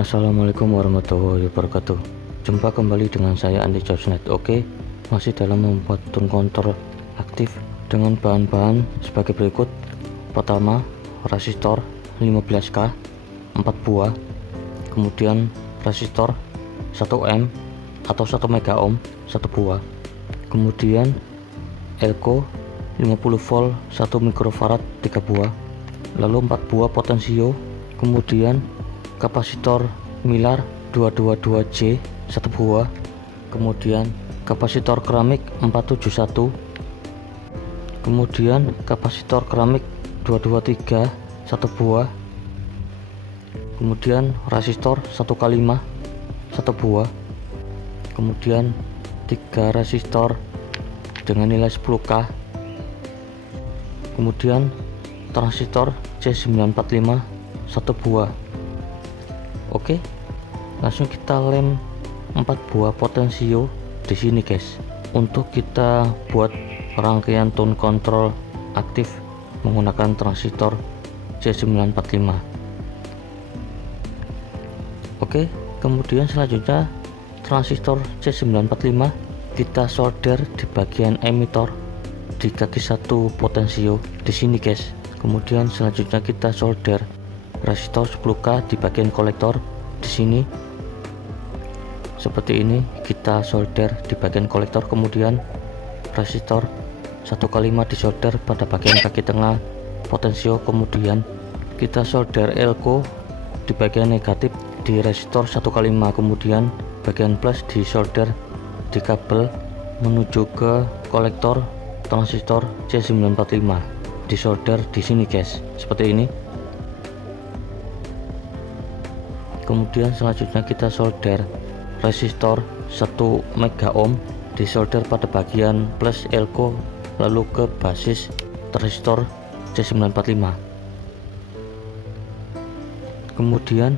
Assalamualaikum warahmatullahi wabarakatuh. Jumpa kembali dengan saya Andi Josnet. Oke, masih dalam membuat tone control aktif dengan bahan-bahan sebagai berikut. Pertama, resistor 15K 4 buah, kemudian resistor 1 ohm atau 1 mega ohm 1 buah, kemudian elko 50 volt 1 mikrofarad 3 buah, lalu 4 buah potensio, kemudian kapasitor Milar 222J 1 buah, kemudian kapasitor keramik 471, kemudian kapasitor keramik 223 1 buah, kemudian resistor 1x5 1 buah, kemudian 3 resistor dengan nilai 10K, kemudian transistor C945 1 buah. Oke, langsung kita lem 4 buah potensio di sini guys, untuk kita buat rangkaian tone control aktif menggunakan transistor C945. Oke, kemudian selanjutnya transistor C945 kita solder di bagian emitor di kaki 1 potensio di sini guys. Kemudian selanjutnya kita solder resistor 10K di bagian kolektor di sini. Seperti ini kita solder di bagian kolektor, kemudian resistor 1x5 disolder pada bagian kaki tengah potensio, kemudian kita solder elko di bagian negatif di resistor 1x5, kemudian bagian plus disolder di kabel menuju ke kolektor transistor C945 disolder di sini guys, seperti ini. Kemudian selanjutnya kita solder resistor 1 mega ohm disolder pada bagian plus elko lalu ke basis transistor C945, kemudian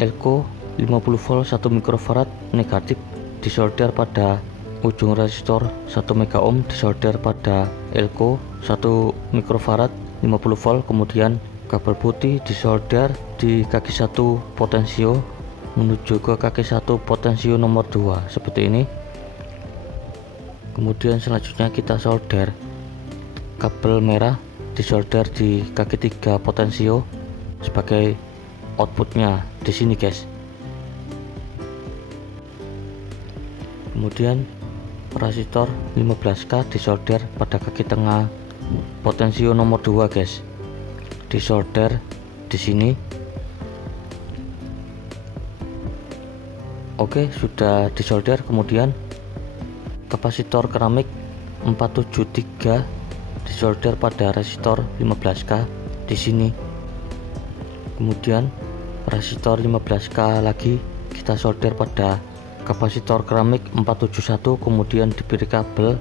elko 50 volt 1 mikrofarad negatif disolder pada ujung resistor 1 mega ohm disolder pada elko 1 mikrofarad 50 volt, kemudian kabel putih disolder di kaki 1 potensio menuju ke kaki 1 potensio nomor 2 seperti ini. Kemudian selanjutnya kita solder kabel merah disolder di kaki 3 potensio sebagai outputnya di sini guys. Kemudian resistor 15K disolder pada kaki tengah potensio nomor 2 guys, disolder di sini. Oke, sudah disolder. Kemudian kapasitor keramik 473 disolder pada resistor 15K di sini. Kemudian resistor 15K lagi kita solder pada kapasitor keramik 471, kemudian diberi kabel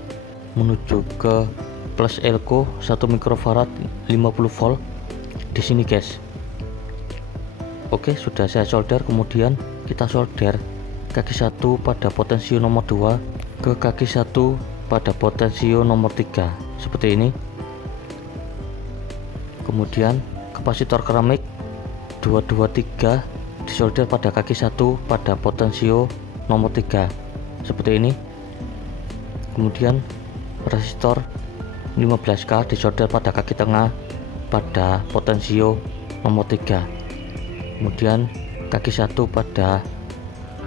menuju ke plus elko 1 mikrofarad 50 volt di sini guys. Oke, sudah saya solder. Kemudian kita solder kaki 1 pada potensio nomor 2 ke kaki 1 pada potensio nomor 3 seperti ini. Kemudian kapasitor keramik 223 disolder pada kaki 1 pada potensio nomor 3 seperti ini. Kemudian resistor 15K disolder pada kaki tengah pada potensio nomor 3, kemudian kaki 1 pada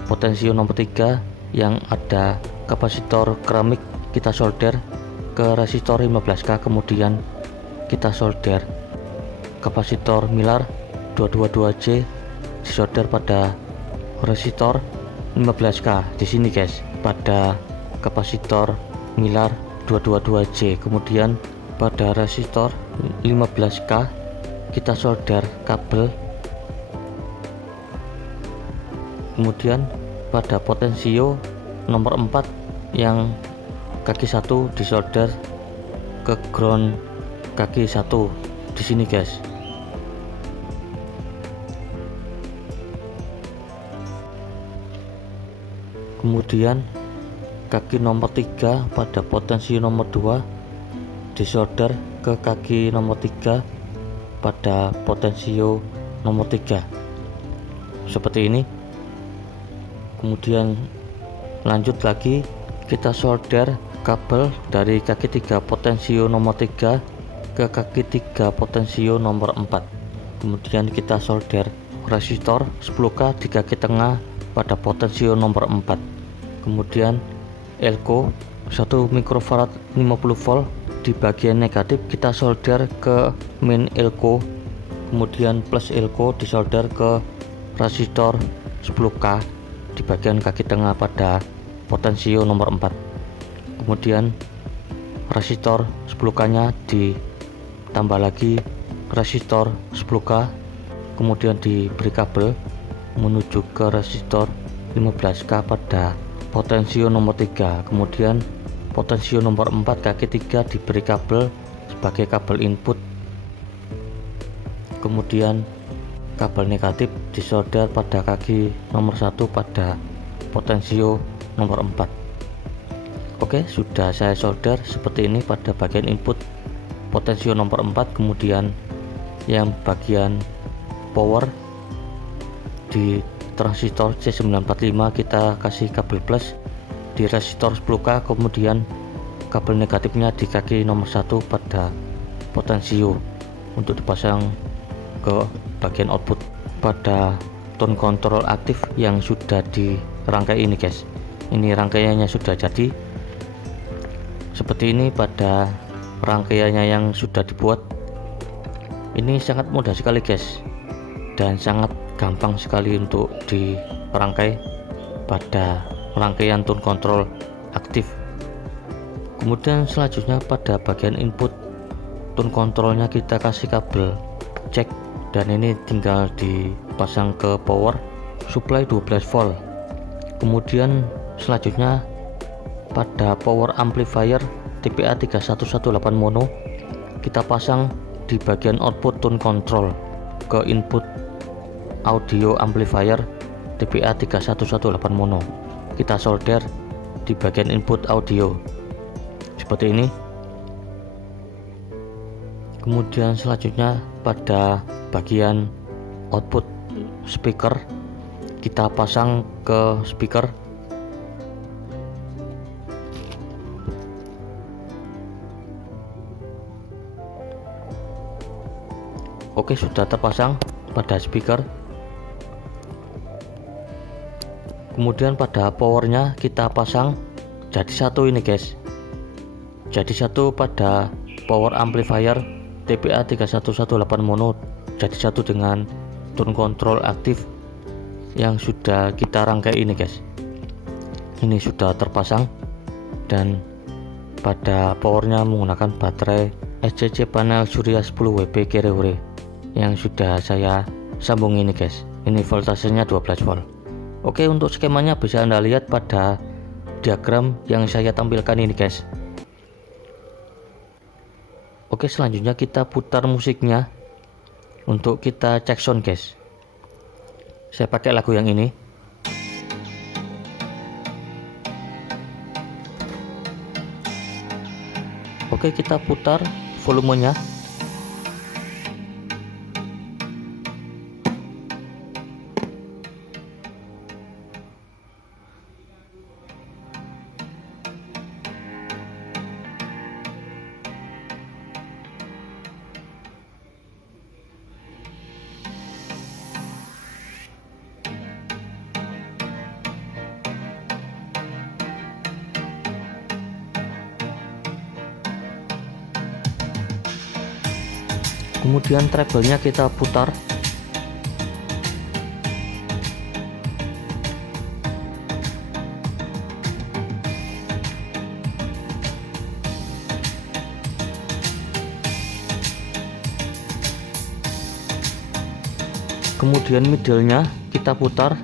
potensio nomor 3 yang ada kapasitor keramik kita solder ke resistor 15K, kemudian kita solder kapasitor Milar 222J disolder pada resistor 15K di sini guys, pada kapasitor Milar 222J. Kemudian pada resistor 15K kita solder kabel, kemudian pada potensio nomor 4 yang kaki 1 disolder ke ground kaki 1 di sini guys. Kemudian kaki nomor 3 pada potensio nomor 2 disolder ke kaki nomor 3 pada potensio nomor 3. seperti ini. Kemudian lanjut lagi, kita solder kabel dari kaki 3 potensio nomor 3 ke kaki 3 potensio nomor 4. Kemudian kita solder resistor 10K di kaki tengah pada potensio nomor 4. Kemudian elko 1 mikrofarad 50 volt di bagian negatif kita solder ke main elko. Kemudian plus elko disolder ke resistor 10K di bagian kaki tengah pada potensio nomor 4. Kemudian resistor 10K nya ditambah lagi resistor 10K, kemudian diberi kabel menuju ke resistor 15K pada potensio nomor 3. Kemudian potensio nomor 4 kaki 3 diberi kabel sebagai kabel input. Kemudian kabel negatif disolder pada kaki nomor 1 pada potensio nomor 4. Oke, sudah saya solder seperti ini pada bagian input potensio nomor 4. Kemudian yang bagian power di transistor C945 kita kasih kabel plus di resistor 10K, kemudian kabel negatifnya di kaki nomor 1 pada potensio untuk dipasang ke bagian output pada tone control aktif yang sudah dirangkai ini guys. Ini rangkaiannya sudah jadi seperti ini pada rangkaiannya yang sudah dibuat. Ini sangat mudah sekali guys dan sangat gampang sekali untuk dirangkai pada rangkaian tone control aktif. Kemudian selanjutnya pada bagian input tone controlnya kita kasih kabel cek, dan ini tinggal dipasang ke power supply 12 volt. Kemudian selanjutnya pada power amplifier TPA 3118 mono kita pasang di bagian output tone control ke input audio amplifier TPA 3118 mono. Kita solder di bagian input audio seperti ini. Kemudian selanjutnya pada bagian output speaker kita pasang ke speaker. Oke, sudah terpasang pada speaker. Kemudian pada powernya kita pasang jadi satu ini guys, jadi satu pada power amplifier TPA 3118 mono, jadi satu dengan tone control aktif yang sudah kita rangkai ini guys. Ini sudah terpasang dan pada powernya menggunakan baterai SCC panel Surya 10 WP Kereure yang sudah saya sambung ini guys. Ini voltasenya 12 volt. Oke, untuk skemanya bisa Anda lihat pada diagram yang saya tampilkan ini guys. Oke, selanjutnya kita putar musiknya untuk kita cek sound guys. Saya pakai lagu yang ini. Oke, kita putar volumenya. Kemudian treble-nya kita putar. Kemudian middle-nya kita putar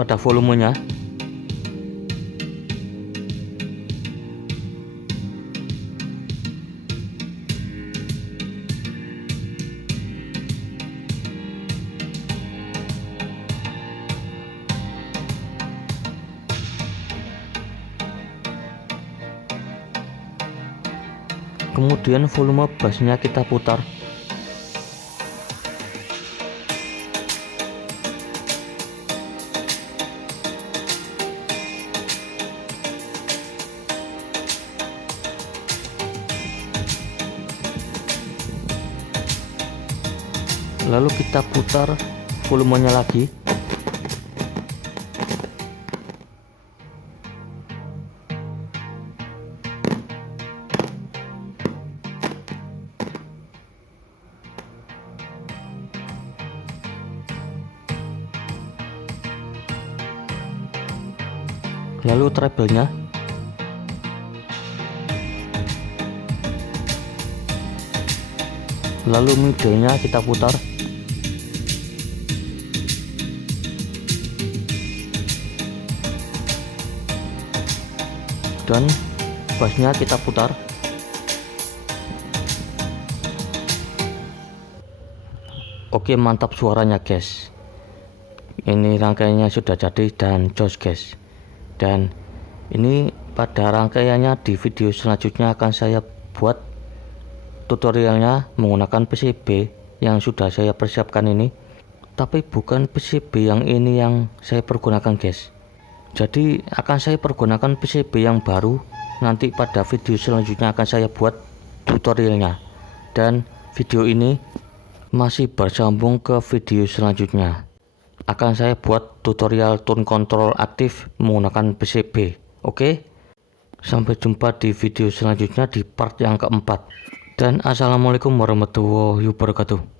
pada volumenya. Kemudian volume bassnya kita putar. lalu kita putar volumenya lagi. Lalu treble-nya, lalu middle-nya kita putar, dan bass-nya kita putar. Oke, mantap suaranya guys. Ini rangkaiannya sudah jadi dan jos guys. Dan ini pada rangkaiannya di video selanjutnya akan saya buat tutorialnya menggunakan PCB yang sudah saya persiapkan ini, tapi bukan PCB yang ini yang saya pergunakan guys. Jadi akan saya pergunakan PCB yang baru. Nanti pada video selanjutnya akan saya buat tutorialnya, dan video ini masih bersambung ke video selanjutnya. Akan saya buat tutorial tone control aktif menggunakan PCB. Oke, sampai jumpa di video selanjutnya di part yang keempat. Dan assalamualaikum warahmatullahi wabarakatuh.